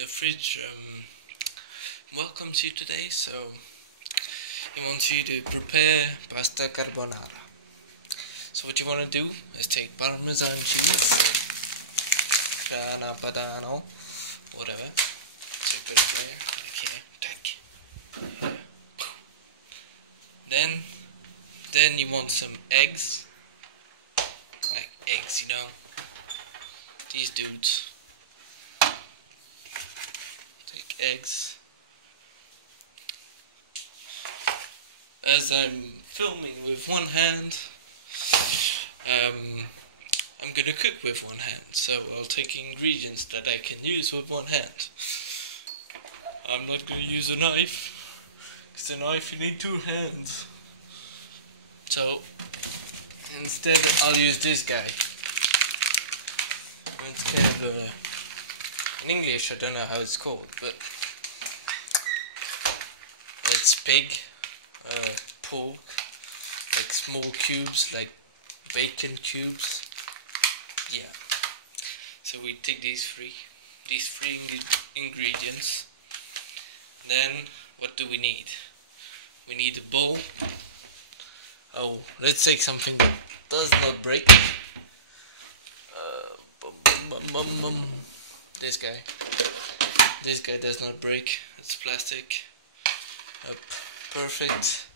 the fridge welcomes you today, so he wants you to prepare pasta carbonara. So what you want to do is take Parmesan cheese, grana padano, whatever. So you put it there, like here, tack. Then you want some eggs, like eggs, you know, these dudes. Take eggs. As I'm filming with one hand, I'm gonna cook with one hand, so I'll take ingredients that I can use with one hand. I'm not gonna use a knife, because a knife you need two hands. So instead I'll use this guy. It's kind of in English I don't know how it's called, but it's pig, pork, like small cubes, like bacon cubes. Yeah. So we take these three ingredients. Then what do we need? We need a bowl. Oh, let's take something that does not break. This guy does not break. It's plastic. Perfect.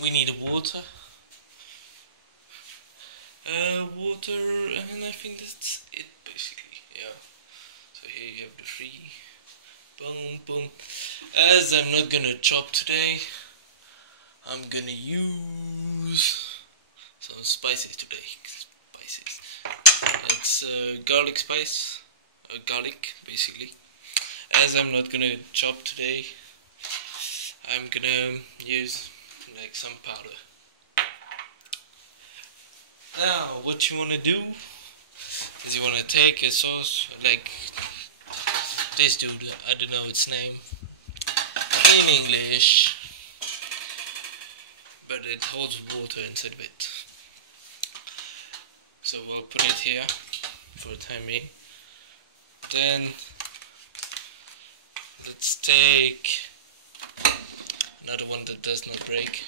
We need water. Water, and I think that's it basically. Yeah. So here you have the three. Boom, boom. As I'm not gonna chop today, I'm gonna use some spices today. Spices. It's garlic spice, garlic basically. As I'm not gonna chop today, I'm gonna use like some powder. Now, what you wanna do is you wanna take a sauce like this dude. I don't know its name in English, but it holds water inside of it. So we'll put it here for the time being. Then let's take another one that does not break.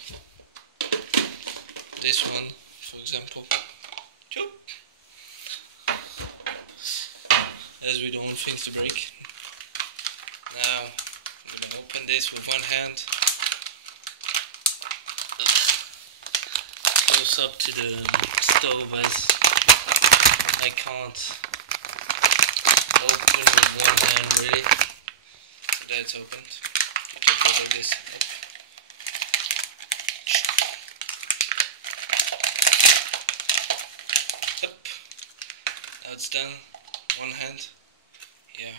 This one, for example. Choop. As we don't want things to break. Now I'm gonna open this with one hand. Close up to the stove as I can't open with one hand really. So that's opened. You take it like this. Up. Now it's done. One hand. Yeah.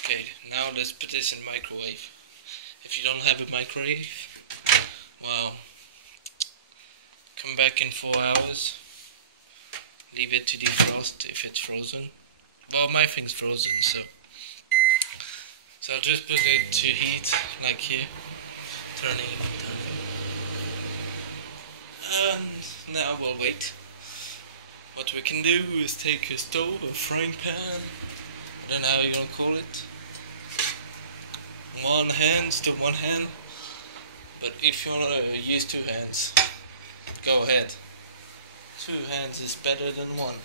Okay, now let's put this in microwave. If you don't have a microwave, well, come back in 4 hours. Leave it to defrost if it's frozen. Well, my thing's frozen, so I'll just put it to heat, like here. Turning. And now we'll wait. What we can do is take a stove, a frying pan, I don't know how you're gonna call it. One hand, still one hand. But if you wanna use two hands, go ahead. Two hands is better than one.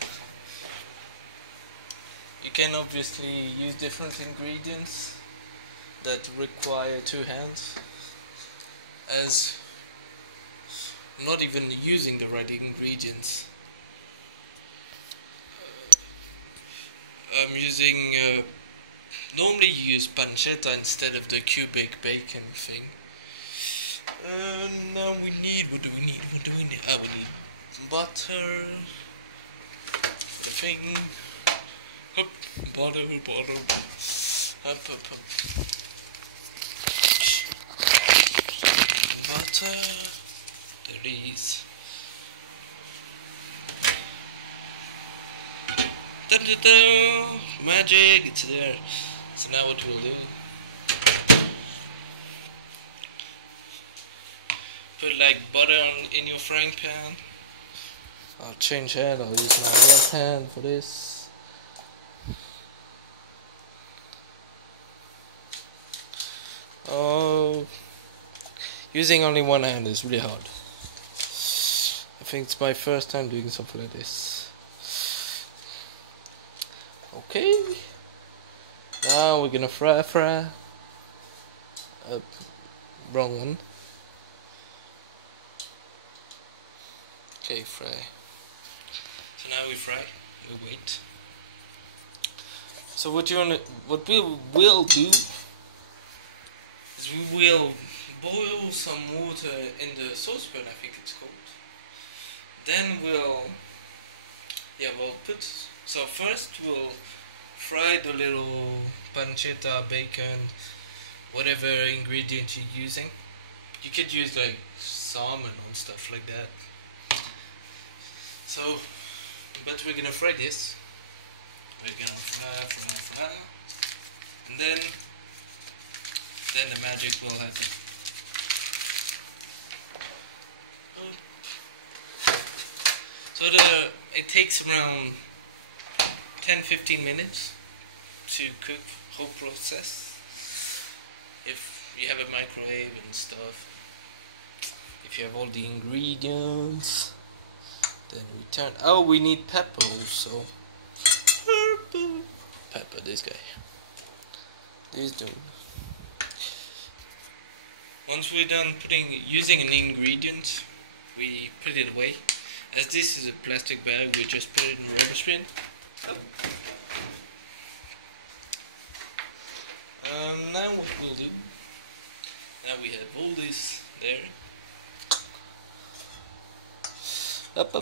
You can obviously use different ingredients that require two hands, as I'm not even using the right ingredients. I'm using, normally you use pancetta instead of the cubic bacon thing. Now we need, what do we need? We need butter, the thing, up, butter, up. Butter, there is. Da-da-da, magic, it's there. So now what we'll do, put like butter in your frying pan. I'll change hand, I'll use my left hand for this. Oh, using only one hand is really hard. I think it's my first time doing something like this. Okay. Now we're gonna fry. Wrong one. Okay, fry. So now we fry. We wait. So what we will do is we will boil some water in the saucepan, I think it's called. Then we'll put. So first we'll fry the little pancetta, bacon, whatever ingredient you're using. You could use like salmon and stuff like that. So, but we're gonna fry this. We're gonna fry, and then the magic will happen. So it takes around 10-15 minutes to cook whole process. If you have a microwave and stuff, if you have all the ingredients, then we turn. Oh, we need pepper also. Pepper, this guy. This dude. Once we're done using an ingredient, we put it away. As this is a plastic bag, we just put it in a rubber bin. Now what we'll do, now we have all this there. Up.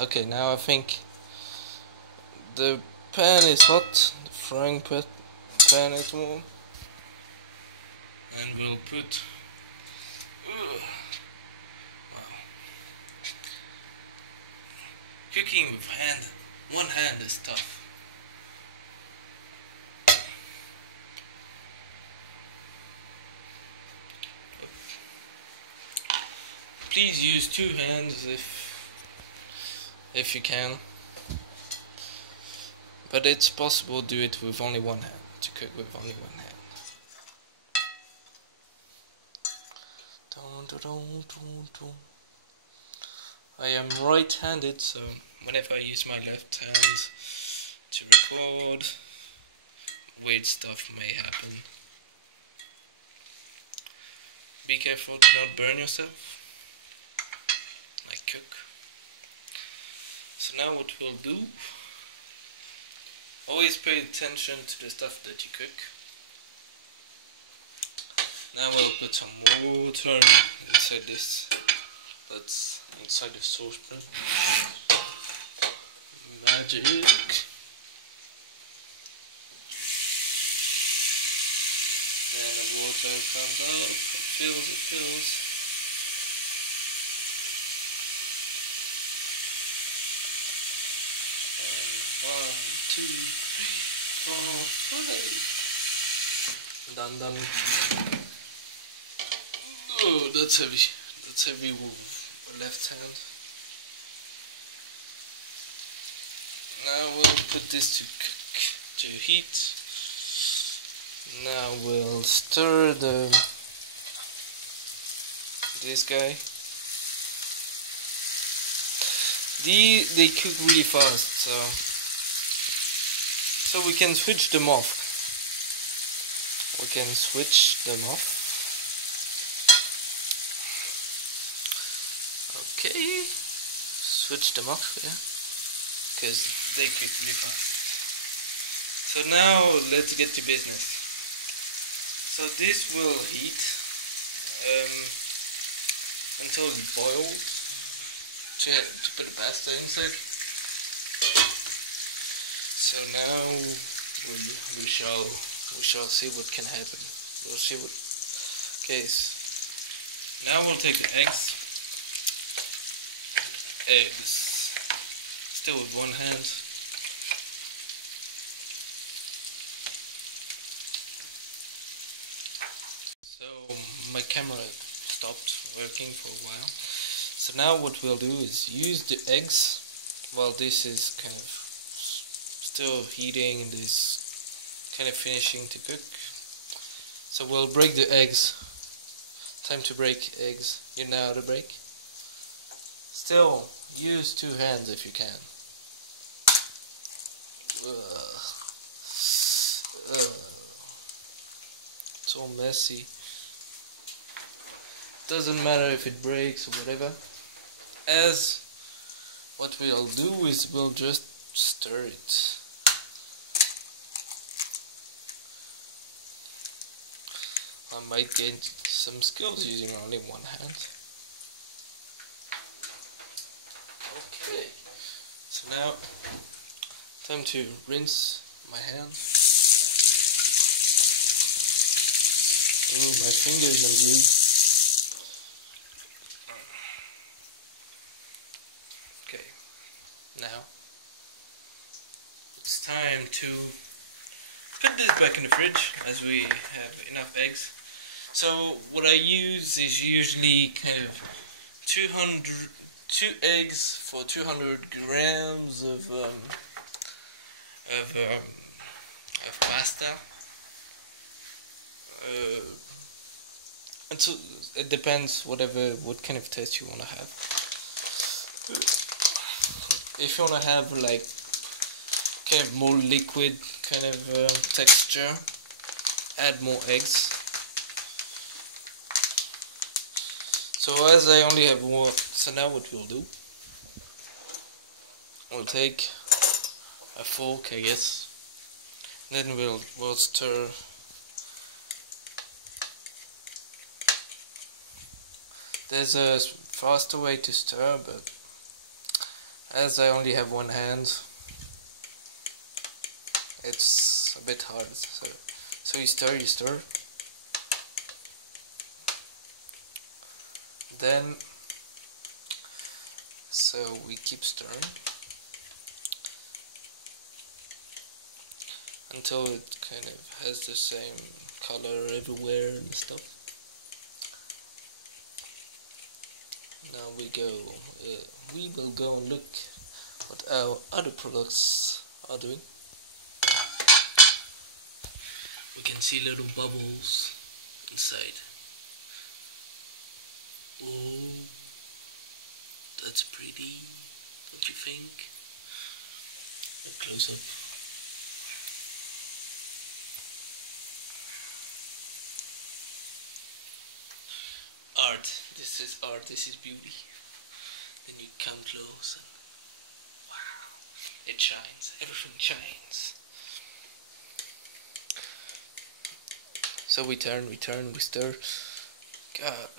Okay, now I think the pan is hot, the frying pan is warm. And we'll put, wow. Cooking with one hand is tough. Please use two hands if you can. But it's possible to do it with only one hand, to cook with only one hand. I am right-handed, so whenever I use my left hand to record, weird stuff may happen. Be careful to not burn yourself. Like cook. So now what we'll do, always pay attention to the stuff that you cook. Now we'll put some water inside this. That's inside the saucepan. Magic. Then the water comes up, it fills. And 1, 2, 3, 4, 5. Done. Oh, that's heavy. That's heavy with left hand. Now we'll put this to heat. Now we'll stir this guy. They cook really fast, so we can switch them off. Okay, switch them off, yeah, because they cook really fast. So now let's get to business. So this will heat until it boils to put the pasta inside. So now we shall see what can happen. We'll see what. Okay, now we'll take the eggs. Still with one hand. So my camera stopped working for a while. So now what we'll do is use the eggs while this is kind of still heating and this kind of finishing to cook. So we'll break the eggs. Time to break eggs. You know how to break? Still, use 2 hands if you can. Ugh. It's all messy. Doesn't matter if it breaks or whatever. As what we'll do is we'll just stir it. I might gain some skills using only 1 hand. Okay. So now, time to rinse my hands. Ooh, my fingers imbued. Okay, now it's time to put this back in the fridge as we have enough eggs. So what I use is usually kind of 2 eggs for 200 grams of pasta. And so it depends what kind of taste you want to have. If you want to have like kind of more liquid kind of texture, add more eggs. So as I only have 1, so now what we'll do, we'll take a fork, I guess, then we'll stir. There's a faster way to stir, but as I only have 1 hand, it's a bit hard. So you stir. Then, so we keep stirring until it kind of has the same color everywhere and stuff. Now we will go and look what our other products are doing. We can see little bubbles inside. Oh, that's pretty, don't you think? A close up. Art. This is art. This is beauty. Then you come close and wow, it shines. Everything shines. So we turn, we stir. God.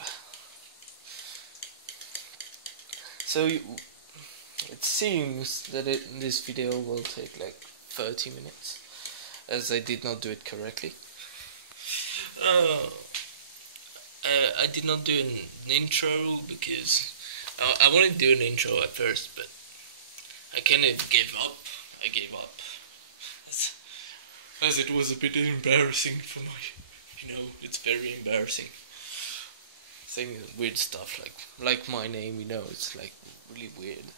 So it seems that this video will take like 30 minutes, as I did not do it correctly. I did not do an intro because I wanted to do an intro at first, but I kind of gave up. I gave up as it was a bit embarrassing for my, it's very embarrassing. Saying weird stuff like my name, it's like really weird.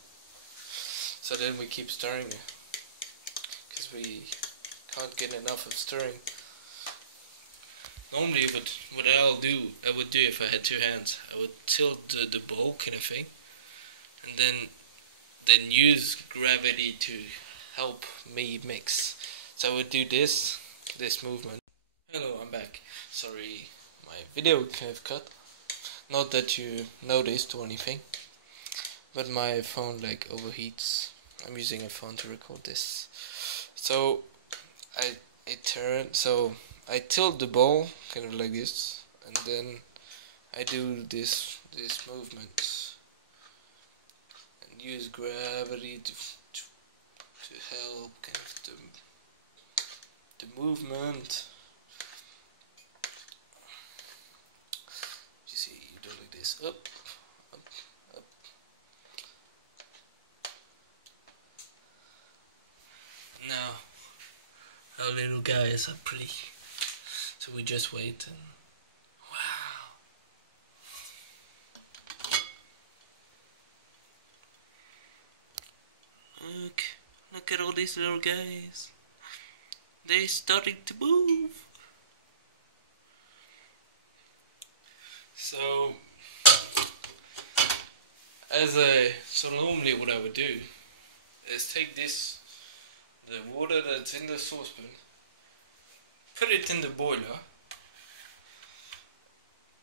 So then we keep stirring because we can't get enough of stirring. Normally, what I would do if I had 2 hands, I would tilt the bowl kind of thing, and then use gravity to help me mix. So I would do this movement. Hello, I'm back. Sorry, my video kind of cut. Not that you noticed or anything, but my phone like overheats. I'm using a phone to record this. So I tilt the bowl kind of like this, and then I do this movement and use gravity to help kind of the movement. You see, you do like this, up, up, up. Now our little guys are pretty, so we just wait and wow. Look at all these little guys. They're starting to move. So normally what I would do is take the water that's in the saucepan, put it in the boiler,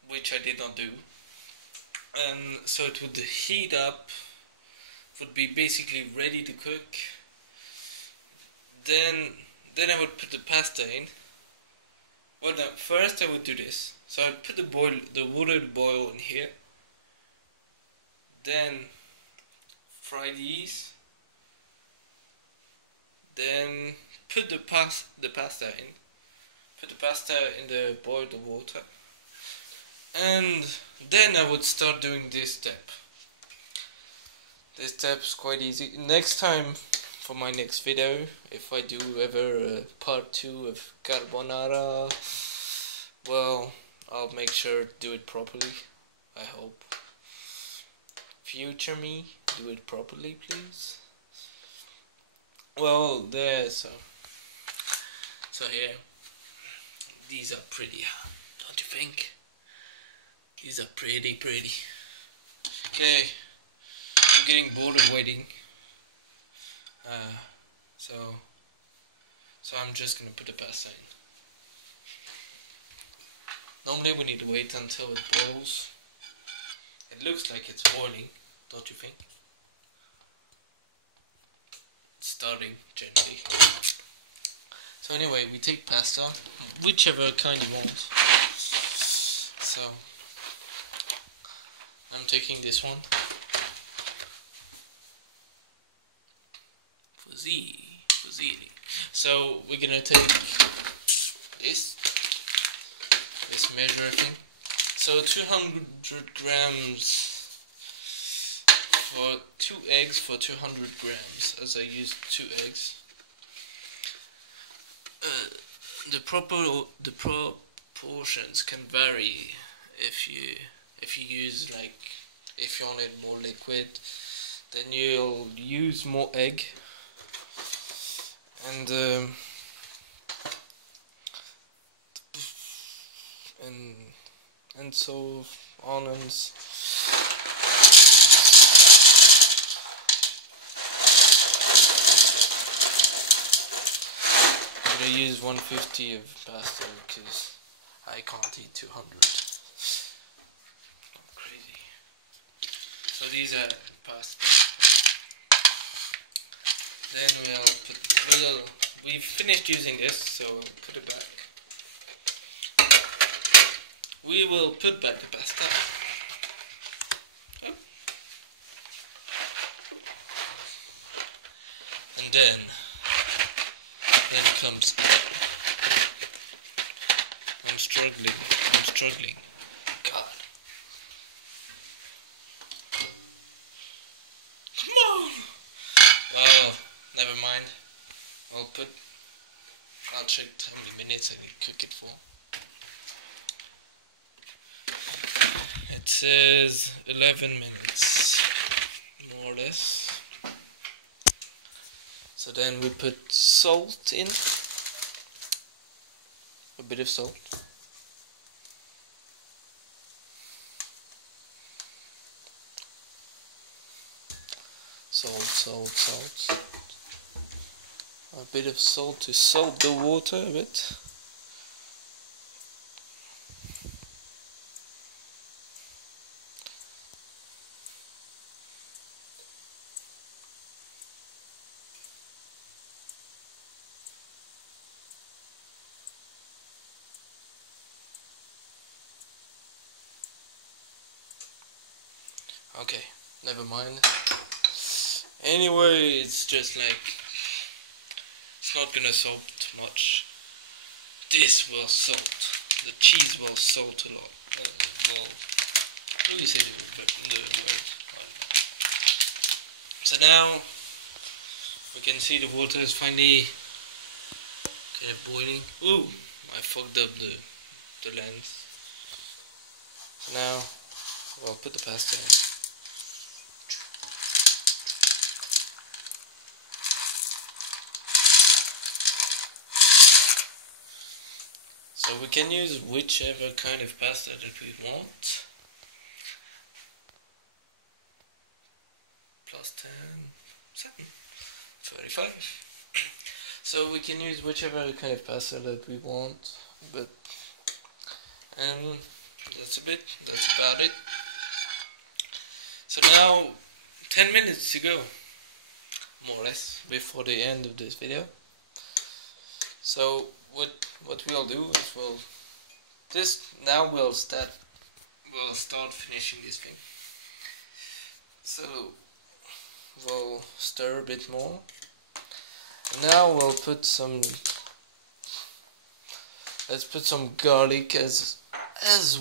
which I did not do, and so it would heat up, would be basically ready to cook. Then I would put the pasta in. Well, no, first I would do this. So I'd put the water to boil in here. Then fry these. Then put the pasta in. Put the pasta in the boiled water. And then I would start doing this step. This step's quite easy. Next time, for my next video, if I do ever a part 2 of Carbonara, well, I'll make sure to do it properly, I hope. Future me, do it properly, please. Well, there, so here, these are pretty, don't you think? These are pretty. Okay, I'm getting bored of waiting. So I'm just gonna put the pasta in. Normally we need to wait until it boils. It looks like it's boiling, don't you think? It's starting gently. So anyway, we take pasta, whichever kind you want. So I'm taking this one. Fusilli. So we're gonna take this measure thing. So 200 grams for 2 eggs for 200 grams, as I used 2 eggs. The proportions can vary if you use, like, if you want it more liquid, then you'll use more egg. And so on and I'm gonna use 150 of pasta because I can't eat 200. Crazy. So these are pasta. Then we've finished using this, so I'll put it back. We will put back the pasta. Oh. And then comes, I'm struggling. God. Come on! Oh, never mind. I'll check how many minutes I can cook it for. It says 11 minutes, more or less. So then we put salt in, a bit of salt. Salt. A bit of salt to salt the water a bit. Okay, never mind. Anyway, it's just like, it's not gonna salt much. This will salt. The cheese will salt a lot. What do you say the word? So now we can see the water is finally kind of boiling. Ooh, I fucked up the lens. So now I'll put the pasta in. So we can use whichever kind of pasta that we want. 25. So we can use whichever kind of pasta that we want, but and that's a bit. That's about it. So now 10 minutes to go, more or less, before the end of this video. So what we'll do is we'll start finishing this thing. So we'll stir a bit more. Now let's put some garlic as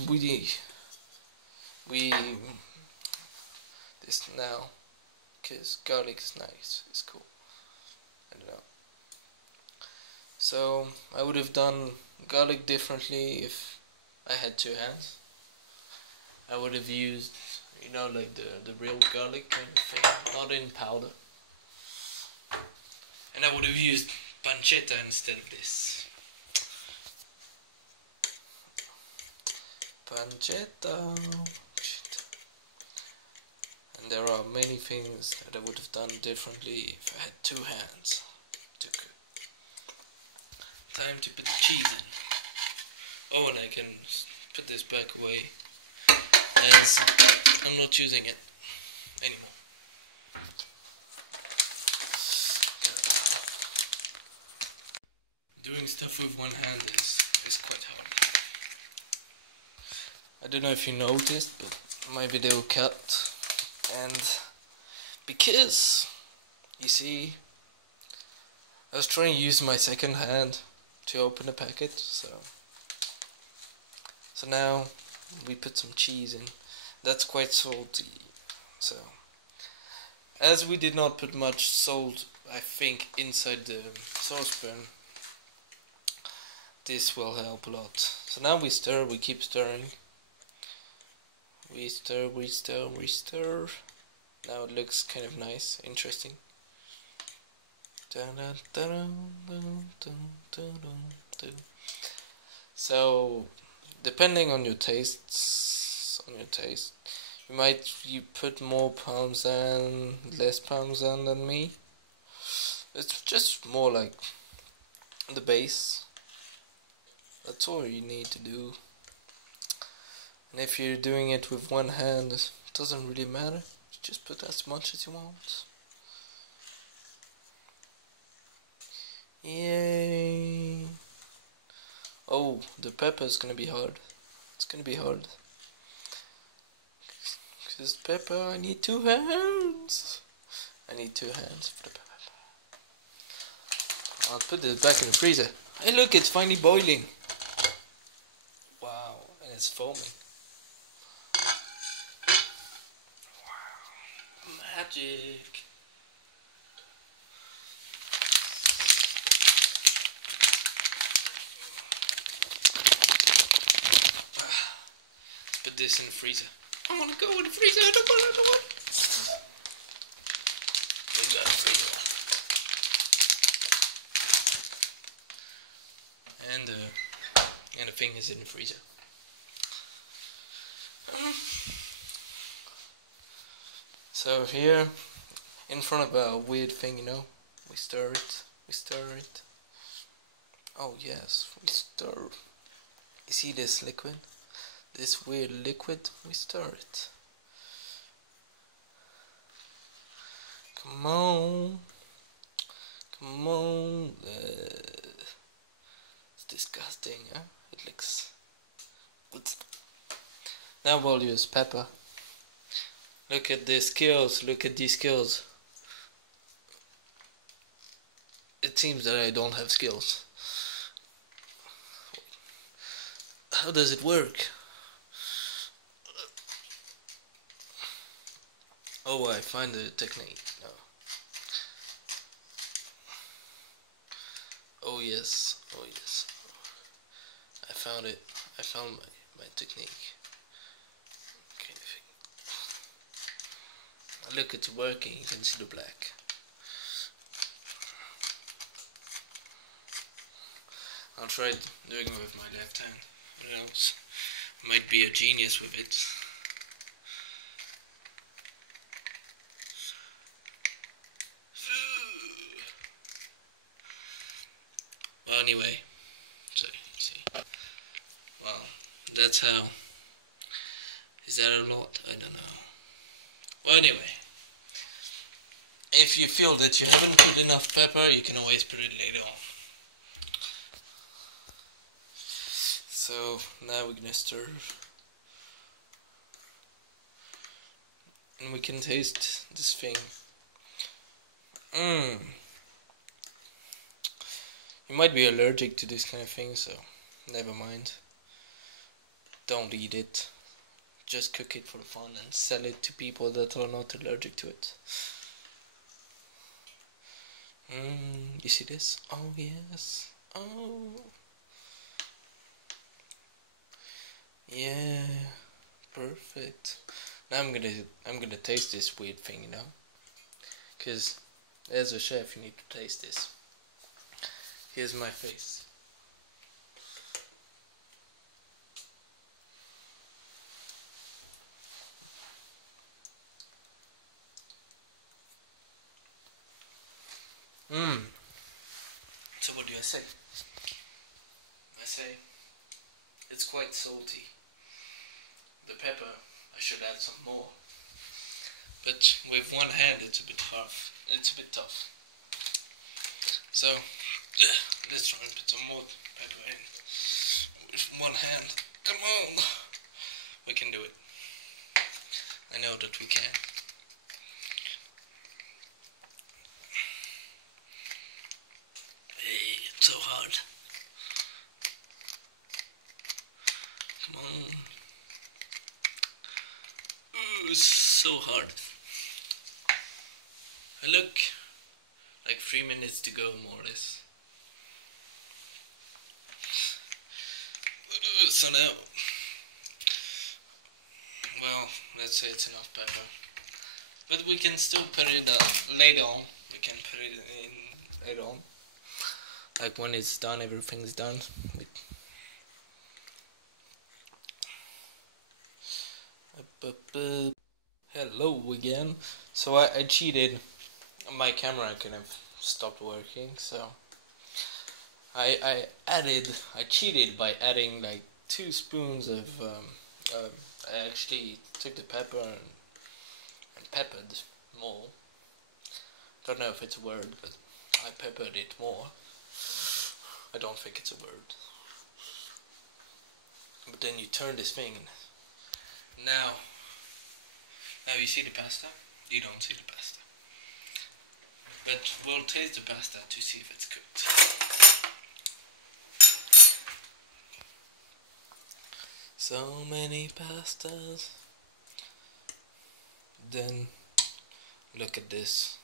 we this now, because garlic is nice, it's cool. I don't know. So I would have done garlic differently if I had two hands. I would have used, you know, like the real garlic kind of thing, not in powder. And I would have used pancetta instead of this. Pancetta. And there are many things that I would have done differently if I had two hands to cook. Time to put the cheese in. Oh, and I can put this back away as I'm not using it anymore. Doing stuff with one hand is quite hard. I don't know if you noticed, but my video cut, and because you see I was trying to use my second hand to open the packet, so now we put some cheese in. That's quite salty, so as we did not put much salt, I think, inside the saucepan, this will help a lot. So now we stir, we keep stirring. We stir. Now it looks kind of nice, interesting. So depending on your tastes, you put more parmesan, less parmesan than me. It's just more like the base. That's all you need to do. And if you're doing it with one hand, it doesn't really matter. Just put as much as you want. Yay! Oh, the pepper is gonna be hard. It's gonna be hard. Because pepper, I need two hands. I need two hands for the pepper. I'll put this back in the freezer. Hey, look, it's finally boiling. Wow, and it's foaming. Wow, magic. Put this in the freezer. I want to go in the freezer. I don't want. We got a freezer. And the thing is in the freezer. So here, in front of a weird thing, you know, we stir it. Oh yes, we stir. You see this liquid? This weird liquid, we stir it. Come on. It's disgusting, huh? It looks good. Now we'll use pepper. Look at the skills, look at these skills. It seems that I don't have skills. How does it work? Oh, I find the technique. No. Oh yes. I found it. I found my technique. Okay. Look, it's working. You can see the black. I'll try doing it with my left hand. Who knows? Might be a genius with it. Well, anyway, so you see. Well, that's how. Is that a lot? I don't know. Well, anyway, if you feel that you haven't put enough pepper, you can always put it later on. So now we're gonna stir, and we can taste this thing. You might be allergic to this kind of thing, so never mind. Don't eat it. Just cook it for fun and sell it to people that are not allergic to it. You see this? Oh yes. Oh. Yeah. Perfect. Now I'm gonna taste this weird thing, you know? Cause as a chef you need to taste this. Here's my face. So what do I say? I say it's quite salty. The pepper, I should add some more. But with one hand it's a bit tough. So let's try and put some more pepper in. With one hand. Come on! We can do it. I know that we can. Hey, it's so hard. Come on. Ooh, it's so hard. Look, like 3 minutes to go, more or less. So now, well, let's say it's enough pepper, but we can still put it later on. We can put it in later on, like when it's done, everything's done. Hello again. So I cheated. My camera kind of stopped working, so I cheated by adding like 2 spoons of I actually took the pepper and peppered more. Don't know if it's a word, but I peppered it more. I don't think it's a word. But then you turn this thing. Now you see the pasta? You don't see the pasta. But we'll taste the pasta to see if it's cooked. So many pastas. Then look at this.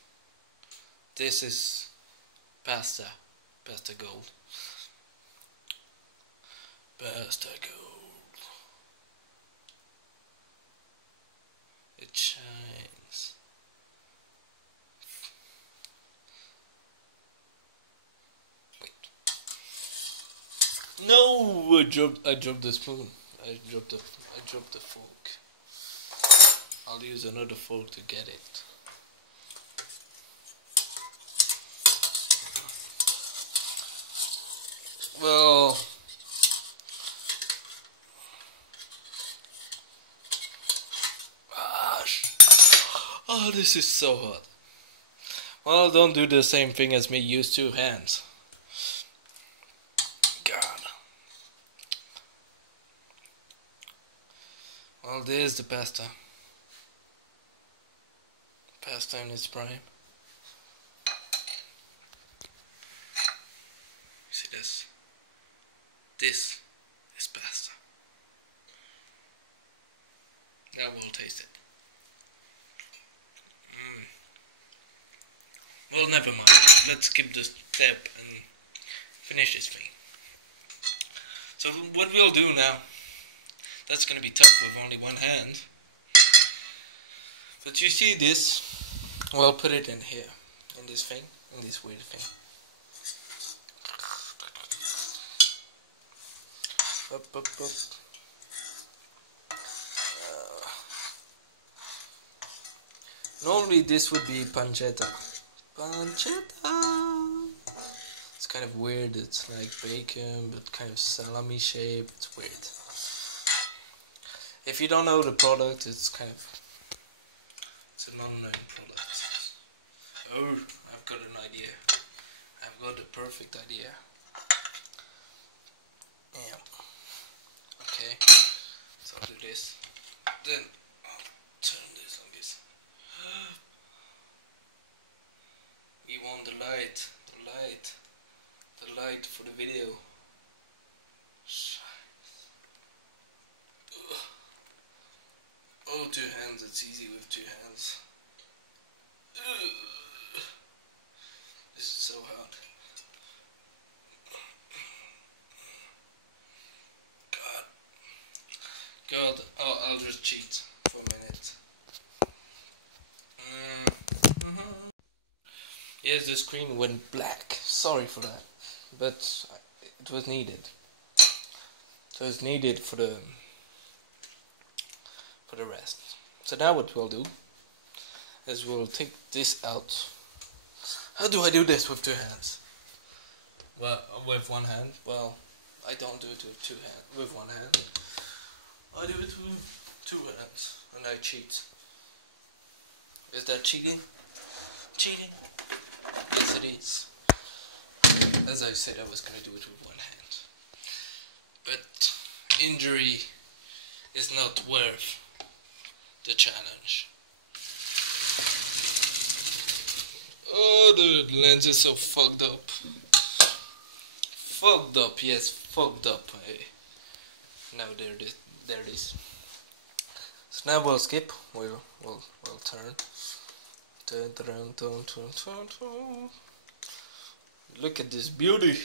This is pasta gold. Pasta gold. It shines. Wait. No, I dropped the spoon. I dropped the fork. I'll use another fork to get it. Well, gosh. Oh, this is so hot. Well, don't do the same thing as me. Use 2 hands. God. Well, there's the pasta. Pasta in its prime. See this? This is pasta. Now we'll taste it. Well, never mind. Let's skip this step and finish this thing. So what we'll do now, that's gonna be tough with only one hand. But you see this, well, put it in here, in this thing, in this weird thing. Up. Normally this would be pancetta. Pancetta! It's kind of weird. It's like bacon, but kind of salami shape. It's weird. If you don't know the product, it's an unknown product. Oh, I've got an idea. I've got the perfect idea. Yeah. Okay. So I'll do this. Then I'll turn this on this. We want the light. The light for the video. Oh, 2 hands. It's easy with 2 hands. This is so hard. God, I'll just cheat for a minute. Yes, the screen went black. Sorry for that, but it was needed. So it's needed for the rest. So now what we'll do is we'll take this out. How do I do this with 2 hands? Well, with 1 hand. Well, I don't do it with 2 hands. With 1 hand. I do it with 2 hands, and I cheat. Is that cheating? Cheating? Yes, it is. As I said, I was gonna do it with 1 hand. But injury is not worth the challenge. Oh, the lens is so fucked up. Fucked up, yes, fucked up. Now there it is. So now we'll skip. We'll turn. Look at this beauty.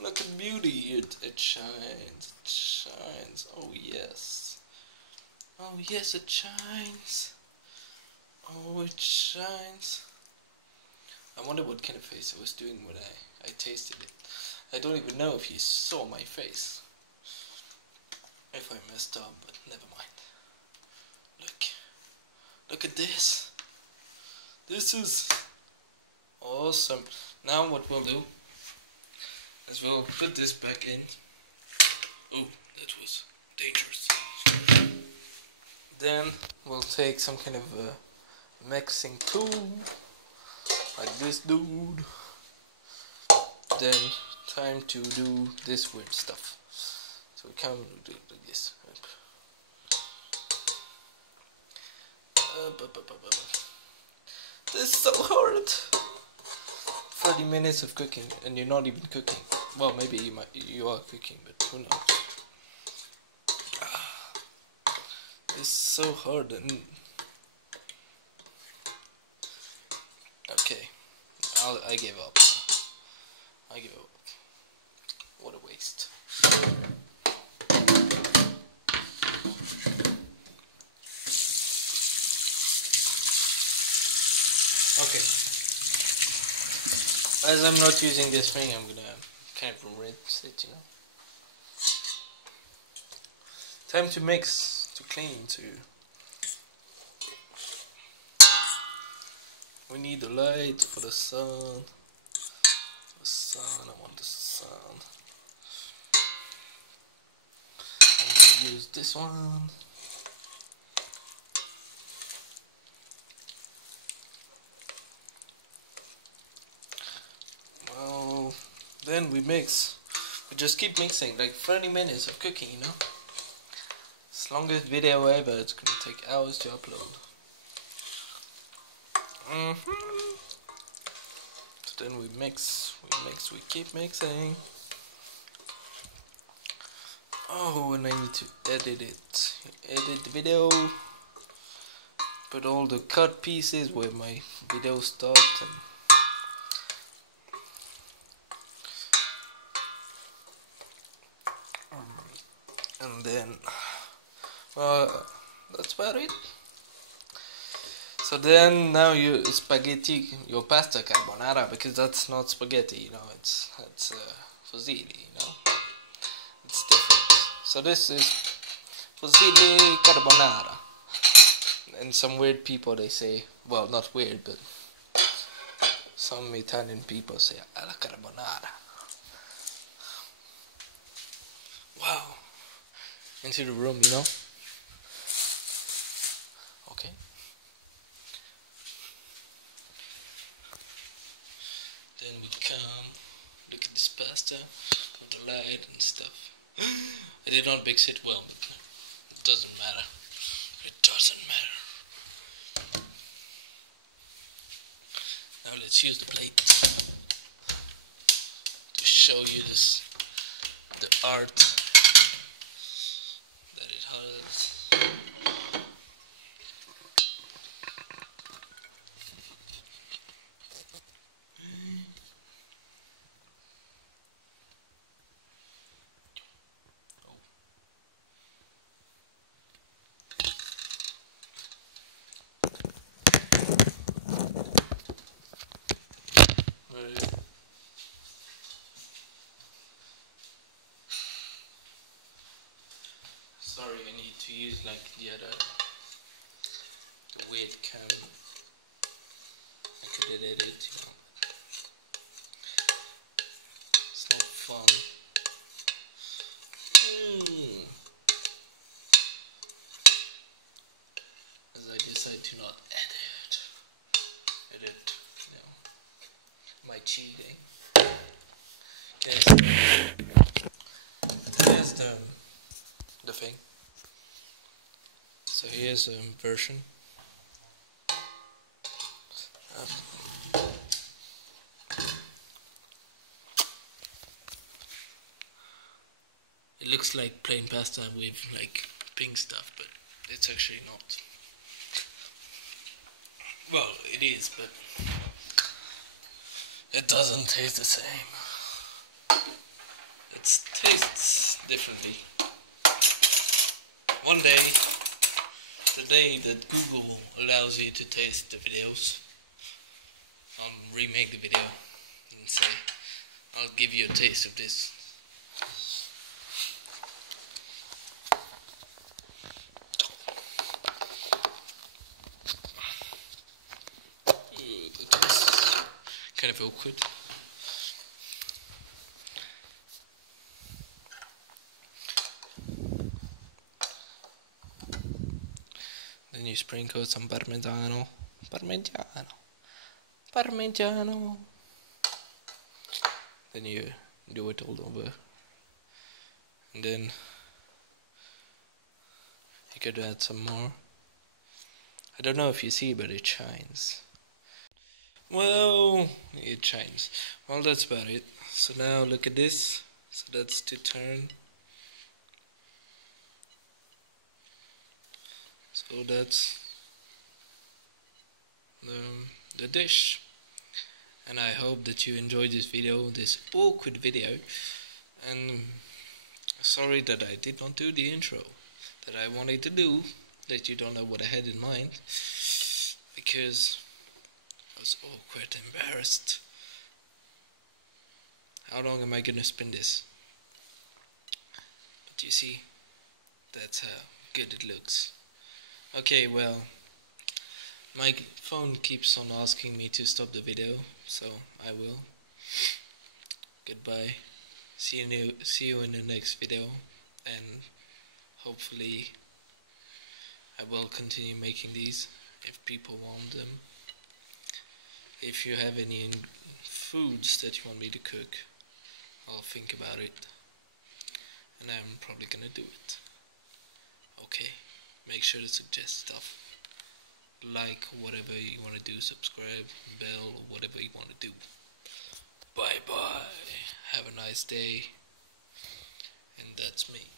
Look at beauty. It shines. It shines. Oh yes. Oh yes, it shines. Oh, it shines. I wonder what kind of face I was doing when I tasted it. I don't even know if you saw my face. If I messed up, but never mind. Look at this. This is awesome. Now what we'll do is we'll put this back in. Oh, that was dangerous. Then we'll take some kind of a mixing tool, like this dude. Then time to do this weird stuff. So we can do this. This is so hard. 30 minutes of cooking, and you're not even cooking. Well, maybe you are cooking, but who knows? It's so hard. And okay, I give up. I give up. What a waste. Okay. As I'm not using this thing, I'm gonna kind of rinse it, you know. Time to mix, to clean, to... We need the light for the sun. The sun, I want the sun. I'm gonna use this one. Well, then we mix. We just keep mixing, like 30 minutes of cooking, you know. It's the longest video ever, it's gonna take hours to upload. So then we mix, we keep mixing. Oh, and I need to edit it. Edit the video. Put all the cut pieces where my video stopped. And then, well, that's about it. So then now you spaghetti, your pasta carbonara, because that's not spaghetti, you know, it's fusilli, you know, it's different. So this is fusilli carbonara. And some weird people, they say, well, not weird, but some Italian people say alla carbonara. Wow. Into the room, you know? Okay. Then we come, look at this pasta, with the light and stuff. I did not mix it well, but it doesn't matter. It doesn't matter. Now let's use the plate to show you this, the art that it has. Sorry, I need to use like the way it can. I could edit it, you know. It's not fun. As I decide to not edit, you know, my cheating. Okay, so here's the thing. So here's a version. It looks like plain pasta with like pink stuff, but it's actually not. Well, it is, but it doesn't taste the same. It tastes differently. One day, the day that Google allows you to taste the videos, I'll remake the video and say, I'll give you a taste of this. The taste is kind of awkward. Then you sprinkle some Parmigiano. Then you do it all over. And then you could add some more. I don't know if you see, but it shines. Well, it shines. Well, that's about it. So now look at this. So that's to turn. So that's the dish. And I hope that you enjoyed this video, this awkward video. And sorry that I did not do the intro that I wanted to do, that you don't know what I had in mind, because I was awkward, embarrassed. How long am I gonna spin this? But you see, that's how good it looks. Okay, well, my phone keeps on asking me to stop the video, so I will. Goodbye. See you in the next video, and hopefully I will continue making these if people want them. If you have any foods that you want me to cook, I'll think about it, and I'm probably gonna do it. Okay, make sure to suggest stuff. Like whatever you want to do, subscribe, bell, or whatever you want to do. Bye bye. Have a nice day. And that's me.